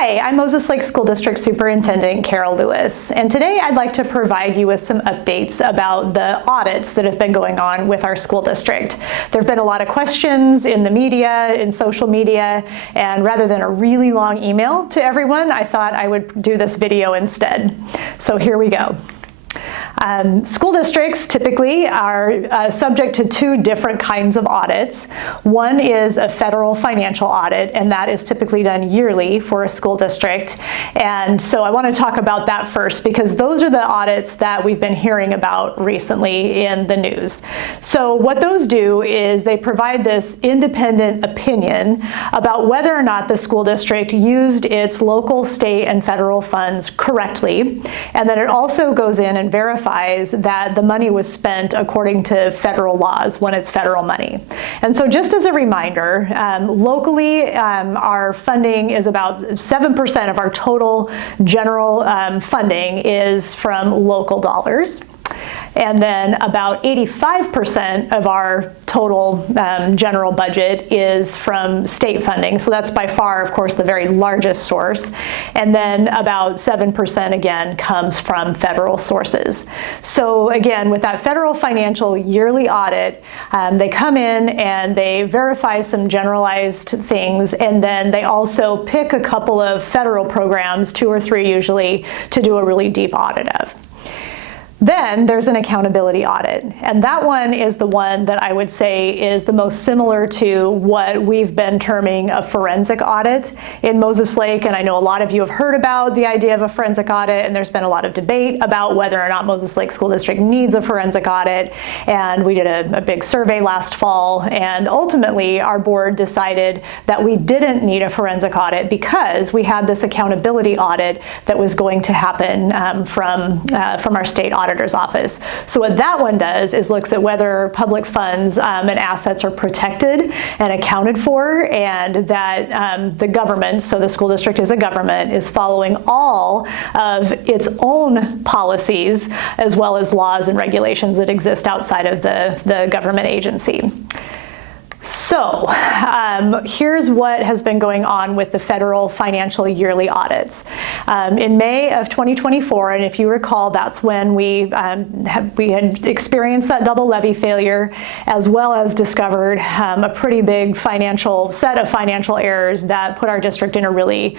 Hi, I'm Moses Lake School District Superintendent Carol Lewis, and today I'd like to provide you with some updates about the audits that have been going on with our school district. There have been a lot of questions in the media, in social media, and rather than a really long email to everyone, I thought I would do this video instead. So here we go. School districts typically are subject to two different kinds of audits. One is a federal financial audit, and that is typically done yearly for a school district. And so I want to talk about that first because those are the audits that we've been hearing about recently in the news. So what those do is they provide this independent opinion about whether or not the school district used its local, state, and federal funds correctly. And then it also goes in and verifies that the money was spent according to federal laws when it's federal money. And so just as a reminder, locally our funding is about 7% of our total general funding is from local dollars. And then about 85% of our total general budget is from state funding. So that's by far, of course, the very largest source. And then about 7% again comes from federal sources. So again, with that federal financial yearly audit, they come in and they verify some generalized things, and then they also pick a couple of federal programs, 2 or 3 usually, to do a really deep audit of. Then there's an accountability audit, and that one is the one that I would say is the most similar to what we've been terming a forensic audit in Moses Lake, and I know a lot of you have heard about the idea of a forensic audit, and there's been a lot of debate about whether or not Moses Lake School District needs a forensic audit, and we did a big survey last fall, and ultimately our board decided that we didn't need a forensic audit because we had this accountability audit that was going to happen from our state auditor's office. So what that one does is looks at whether public funds and assets are protected and accounted for, and that the government, so the school district is a government, is following all of its own policies as well as laws and regulations that exist outside of the government agency. So here's what has been going on with the federal financial yearly audits. In May of 2024, and if you recall, that's when we had experienced that double levy failure, as well as discovered a pretty big set of financial errors that put our district in a really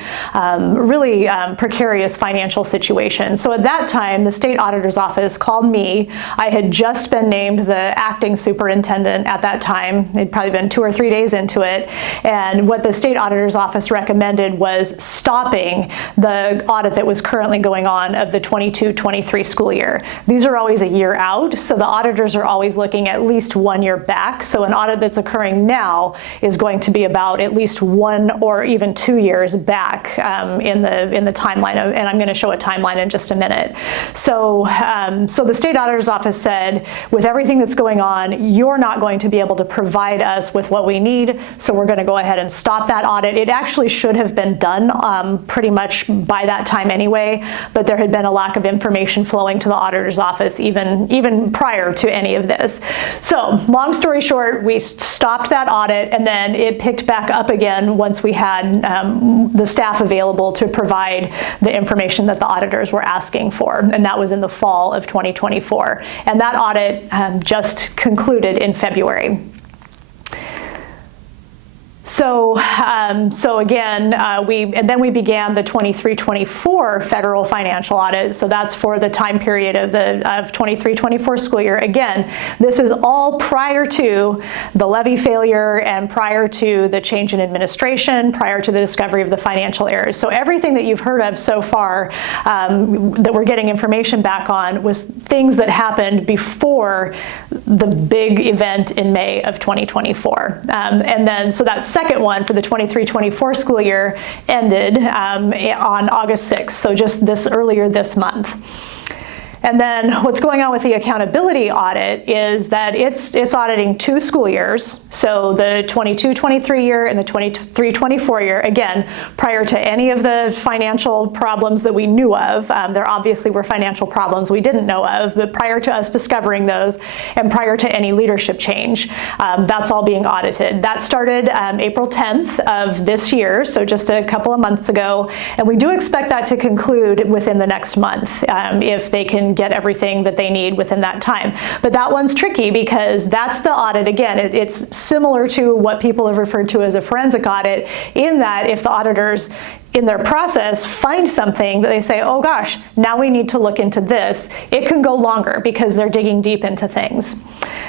precarious financial situation. So at that time, the state auditor's office called me. I had just been named the acting superintendent at that time. It'd probably been 2 or 3 days into it, and what the state auditor's office recommended was stopping the audit that was currently going on of the 22-23 school year. These are always a year out, so the auditors are always looking at least 1 year back. So an audit that's occurring now is going to be about at least 1 or even 2 years back in the timeline of, and I'm going to show a timeline in just a minute. So so the state auditor's office said, with everything that's going on, you're not going to be able to provide us with what we need, so we're going to go ahead and stop that audit. It actually should have been done pretty much by that time anyway, but there had been a lack of information flowing to the auditor's office even prior to any of this. So long story short, we stopped that audit, and then it picked back up again once we had the staff available to provide the information that the auditors were asking for, and that was in the fall of 2024. And that audit just concluded in February. So again, then we began the 23-24 federal financial audit. So that's for the time period of 23-24 school year. Again, this is all prior to the levy failure and prior to the change in administration, prior to the discovery of the financial errors. So everything that you've heard of so far that we're getting information back on was things that happened before the big event in May of 2024. And then, so that second one for the 23-24 school year ended on August 6th, so just earlier this month. And then what's going on with the accountability audit is that it's auditing 2 school years, so the 22-23 year and the 23-24 year, again, prior to any of the financial problems that we knew of. There obviously were financial problems we didn't know of, but prior to us discovering those and prior to any leadership change, that's all being audited. That started April 10th of this year, so just a couple of months ago, and we do expect that to conclude within the next month if they can get everything that they need within that time. But that one's tricky because that's the audit. Again, it's similar to what people have referred to as a forensic audit, in that if the auditors in their process find something that they say, oh gosh, now we need to look into this, it can go longer because they're digging deep into things.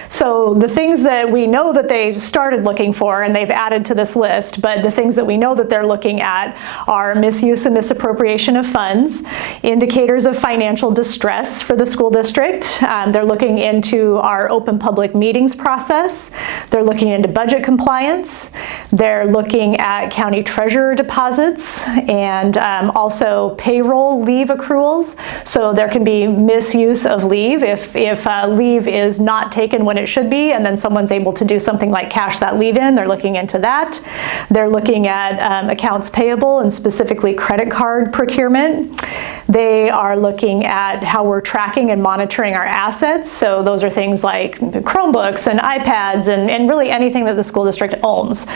So the things that we know that they started looking for, and they've added to this list, but the things that we know that they're looking at are misuse and misappropriation of funds, indicators of financial distress for the school district. They're looking into our open public meetings process. They're looking into budget compliance. They're looking at county treasurer deposits and also payroll leave accruals. So there can be misuse of leave if leave is not taken when it should be, and then someone's able to do something like cash that leave in. They're looking into that. They're looking at accounts payable and specifically credit card procurement. They are looking at how we're tracking and monitoring our assets. So those are things like Chromebooks and iPads and really anything that the school district owns.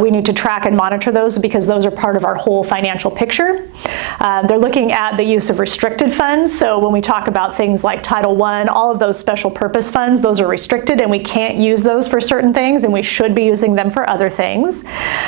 We need to track and monitor those because those are part of our whole financial picture. They're looking at the use of restricted funds. So when we talk about things like Title I, all of those special purpose funds, those are restricted and we can't use those for certain things, and we should be using them for other things.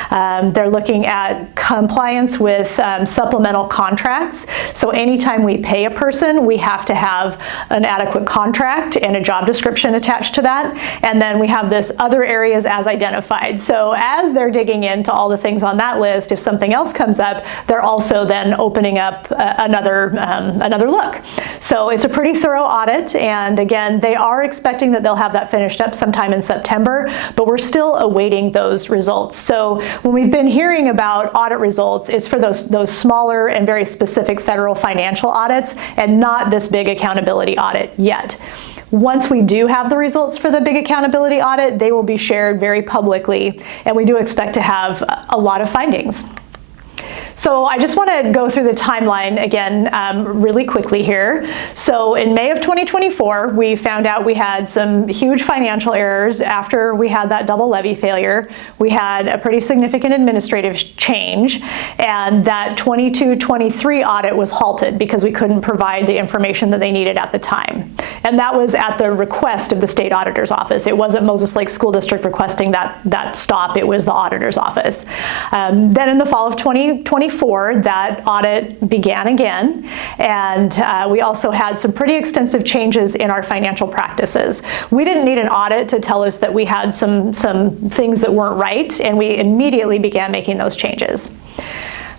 They're looking at compliance with supplemental contracts. So anytime we pay a person, we have to have an adequate contract and a job description attached to that. And then we have this other areas as identified. So as they're digging into all the things on that list, if something else comes up, they're also then opening up another look. So it's a pretty thorough audit, and again, they are expecting that they'll have that finished up sometime in September, but we're still awaiting those results. So when we've been hearing about audit results, it's for those smaller and very specific federal financial audits and not this big accountability audit yet. Once we do have the results for the big accountability audit, they will be shared very publicly, and we do expect to have a lot of findings. So I just want to go through the timeline again really quickly here. So in May of 2024, we found out we had some huge financial errors after we had that double levy failure. We had a pretty significant administrative change, and that 22-23 audit was halted because we couldn't provide the information that they needed at the time. And that was at the request of the state auditor's office. It wasn't Moses Lake School District requesting that stop, it was the auditor's office. Then in the fall of 2024, that audit began again, and we also had some pretty extensive changes in our financial practices. We didn't need an audit to tell us that we had some things that weren't right, and we immediately began making those changes.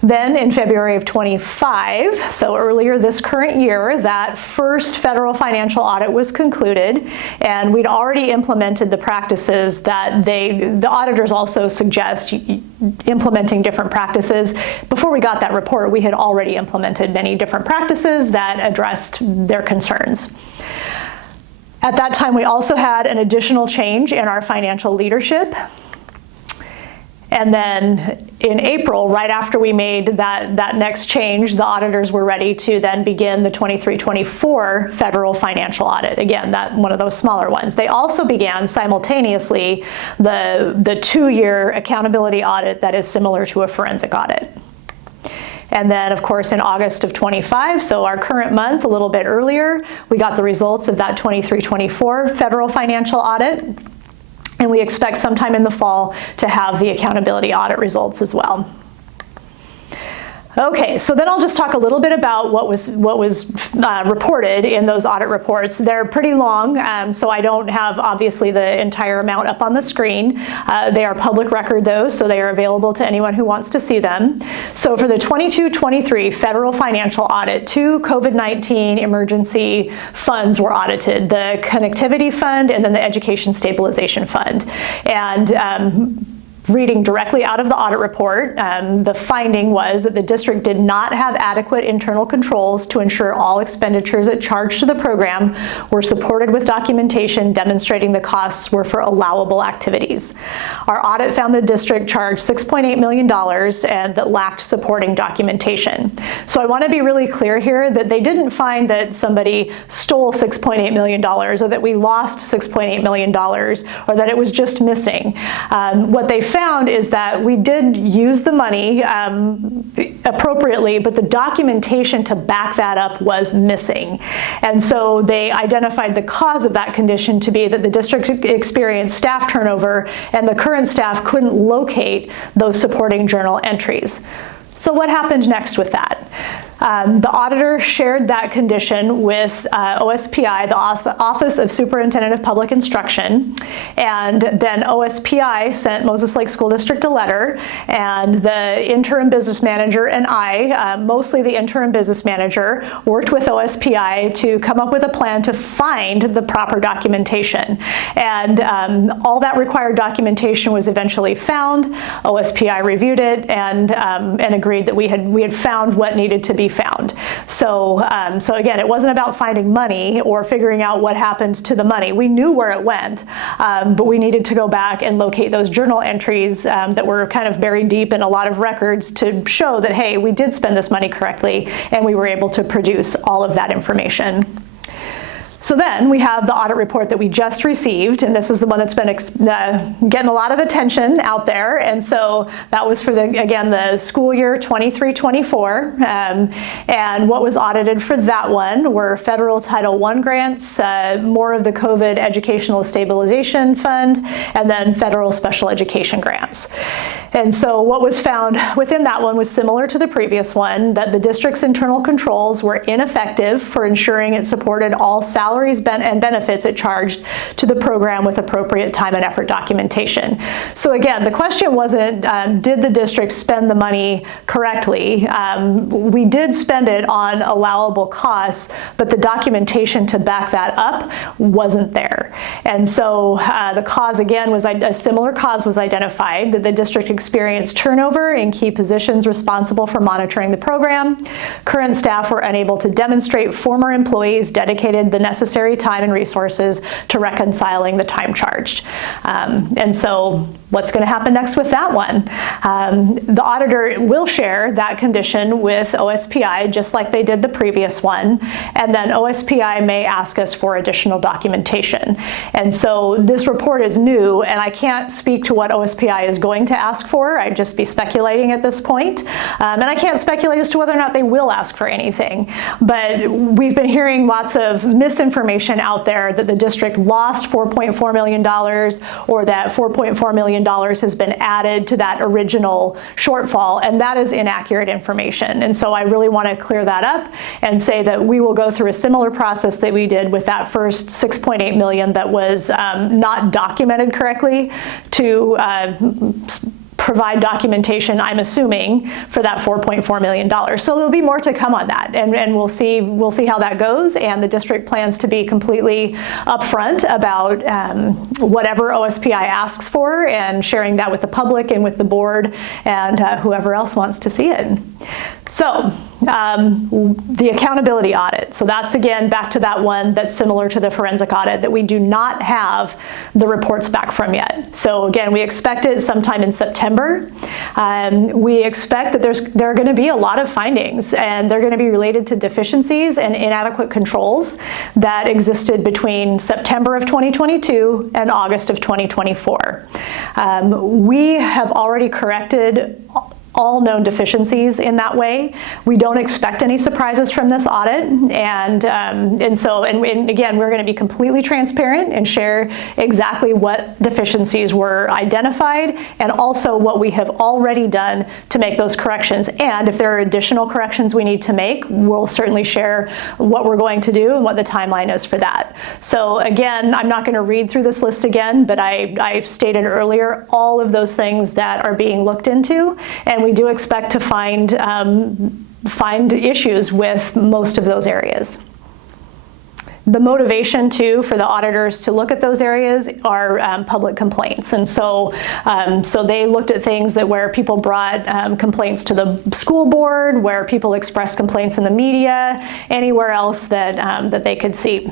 Then in February of 25, so earlier this current year, that first federal financial audit was concluded, and we'd already implemented the practices that the auditors also suggest implementing different practices. Before we got that report, we had already implemented many different practices that addressed their concerns. At that time, we also had an additional change in our financial leadership. And then in April, right after we made that next change, the auditors were ready to then begin the 23-24 federal financial audit. Again, one of those smaller ones. They also began simultaneously the 2-year accountability audit that is similar to a forensic audit. And then, of course, in August of 25, so our current month, a little bit earlier, we got the results of that 23-24 federal financial audit. And we expect sometime in the fall to have the accountability audit results as well. Okay, so then I'll just talk a little bit about what was reported in those audit reports. They're pretty long, so I don't have obviously the entire amount up on the screen. They are public record though, so they are available to anyone who wants to see them. So for the 22-23 federal financial audit, 2 COVID-19 emergency funds were audited, the Connectivity Fund and then the Education Stabilization Fund. And reading directly out of the audit report, the finding was that the district did not have adequate internal controls to ensure all expenditures it charged to the program were supported with documentation demonstrating the costs were for allowable activities. Our audit found the district charged $6.8 million and that lacked supporting documentation. So I want to be really clear here that they didn't find that somebody stole $6.8 million or that we lost $6.8 million or that it was just missing. What they found is that we did use the money appropriately, but the documentation to back that up was missing. And so they identified the cause of that condition to be that the district experienced staff turnover and the current staff couldn't locate those supporting journal entries. So what happened next with that? The auditor shared that condition with OSPI, the Office of Superintendent of Public Instruction, and then OSPI sent Moses Lake School District a letter, and the interim business manager and I, mostly the interim business manager, worked with OSPI to come up with a plan to find the proper documentation. And all that required documentation was eventually found. OSPI reviewed it and agreed that we had found what needed to be found. So again, it wasn't about finding money or figuring out what happened to the money. We knew where it went, but we needed to go back and locate those journal entries that were kind of buried deep in a lot of records to show that, hey, we did spend this money correctly, and we were able to produce all of that information. So then we have the audit report that we just received, and this is the one that's been getting a lot of attention out there. And so that was for, again, the school year 23-24. And what was audited for that one were federal Title I grants, more of the COVID Educational Stabilization Fund, and then federal special education grants. And so what was found within that one was similar to the previous one, that the district's internal controls were ineffective for ensuring it supported all salaries and benefits it charged to the program with appropriate time and effort documentation. So again, the question wasn't, did the district spend the money correctly? We did spend it on allowable costs, but the documentation to back that up wasn't there. And so the cause, again, was a similar cause was identified, that the district experienced turnover in key positions responsible for monitoring the program. Current staff were unable to demonstrate former employees dedicated the necessary time and resources to reconciling the time charged. And so what's going to happen next with that one? The auditor will share that condition with OSPI just like they did the previous one, and then OSPI may ask us for additional documentation. And so this report is new, and I can't speak to what OSPI is going to ask for. I'd just be speculating at this point. And I can't speculate as to whether or not they will ask for anything. But we've been hearing lots of misinformation out there that the district lost $4.4 million or that $4.4 million has been added to that original shortfall, and that is inaccurate information. And so I really want to clear that up and say that we will go through a similar process that we did with that first $6.8 million that was not documented correctly to provide documentation, I'm assuming, for that $4.4 million. So there'll be more to come on that, and we'll see how that goes. And the district plans to be completely upfront about whatever OSPI asks for, and sharing that with the public and with the board and whoever else wants to see it. So the accountability audit. So that's, again, back to that one that's similar to the forensic audit that we do not have the reports back from yet. So again, we expect it sometime in September. We expect that there are going to be a lot of findings, and they're going to be related to deficiencies and inadequate controls that existed between September of 2022 and August of 2024. We have already corrected all known deficiencies in that way. We don't expect any surprises from this audit, and again, we're going to be completely transparent and share exactly what deficiencies were identified and also what we have already done to make those corrections. And if there are additional corrections we need to make, we'll certainly share what we're going to do and what the timeline is for that. So again, I'm not going to read through this list again, but I stated earlier all of those things that are being looked into, and we do expect to find issues with most of those areas. The motivation too for the auditors to look at those areas are public complaints, and so they looked at things that where people brought complaints to the school board, where people expressed complaints in the media, anywhere else that they could see.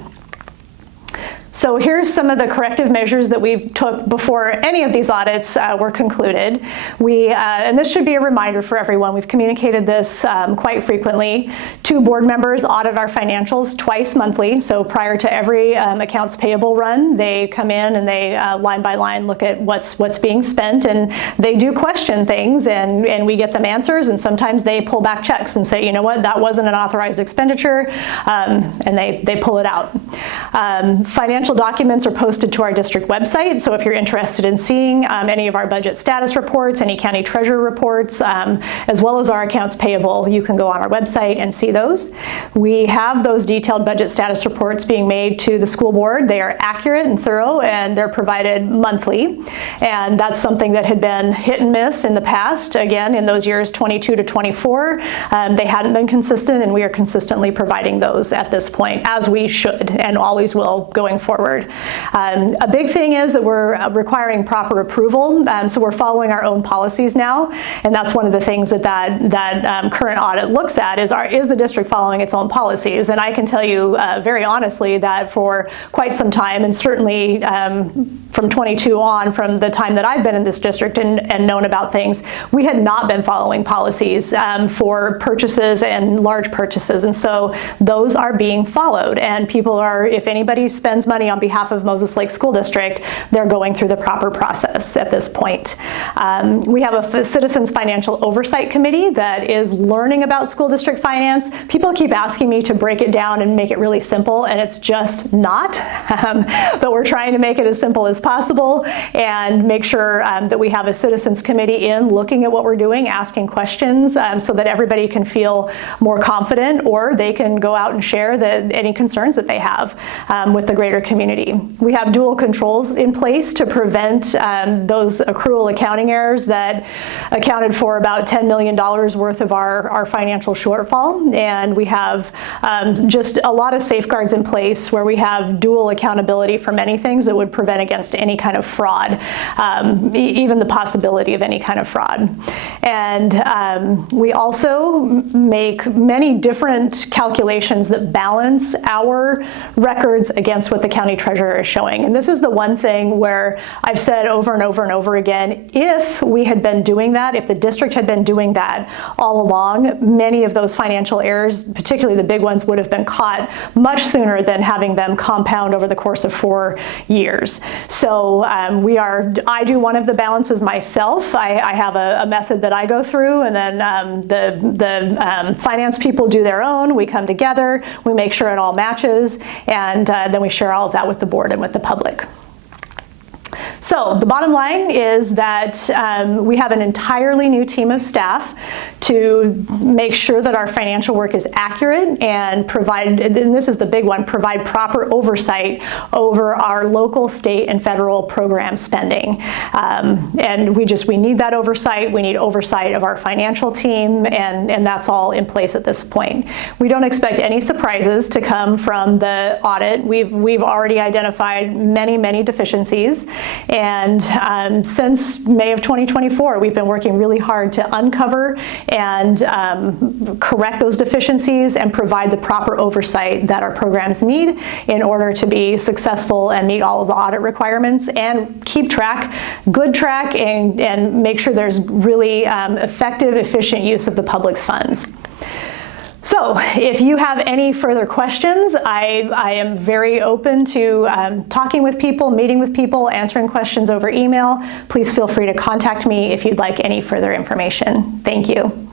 So here's some of the corrective measures that we took before any of these audits were concluded. And this should be a reminder for everyone, we've communicated this quite frequently. 2 board members audit our financials twice monthly. So prior to every accounts payable run, they come in and they line by line look at what's being spent, and they do question things, and we get them answers, and sometimes they pull back checks and say, you know what, that wasn't an authorized expenditure, and they pull it out. Financial documents are posted to our district website, so if you're interested in seeing any of our budget status reports, any county treasurer reports, as well as our accounts payable, you can go on our website and see those. We have those detailed budget status reports being made to the school board. They are accurate and thorough, and they're provided monthly, and that's something that had been hit and miss in the past. Again, in those years 22 to 24, they hadn't been consistent, and we are consistently providing those at this point, as we should and always will going forward. A big thing is that we're requiring proper approval, so we're following our own policies now, and that's one of the things that current audit looks at is the district following its own policies. And I can tell you very honestly that for quite some time, and certainly from 22 on, from the time that I've been in this district and known about things, we had not been following policies for purchases and large purchases, and so those are being followed, and people are, if anybody spends money on behalf of Moses Lake School District, they're going through the proper process at this point. We have a Citizens Financial Oversight Committee that is learning about school district finance. People keep asking me to break it down and make it really simple, and it's just not, but we're trying to make it as simple as possible and make sure that we have a Citizens Committee in looking at what we're doing, asking questions, so that everybody can feel more confident, or they can go out and share any concerns that they have with the greater community. We have dual controls in place to prevent those accrual accounting errors that accounted for about $10 million worth of our financial shortfall, and we have just a lot of safeguards in place where we have dual accountability for many things that would prevent against any kind of fraud, even the possibility of any kind of fraud. And we also make many different calculations that balance our records against what the county treasurer is showing. And this is the one thing where I've said over and over and over again, if we had been doing that, if the district had been doing that all along, many of those financial errors, particularly the big ones, would have been caught much sooner than having them compound over the course of 4 years. So I do one of the balances myself. I have a method that I go through, and then the finance people do their own. We come together, we make sure it all matches, and then we share all of that with the board and with the public. So the bottom line is that we have an entirely new team of staff to make sure that our financial work is accurate and provide, and this is the big one, provide proper oversight over our local, state, and federal program spending. And we need that oversight. We need oversight of our financial team, and that's all in place at this point. We don't expect any surprises to come from the audit. We've already identified many deficiencies. And since May of 2024, we've been working really hard to uncover and correct those deficiencies and provide the proper oversight that our programs need in order to be successful and meet all of the audit requirements and keep good track, and make sure there's really effective, efficient use of the public's funds. So if you have any further questions, I am very open to talking with people, meeting with people, answering questions over email. Please feel free to contact me if you'd like any further information. Thank you.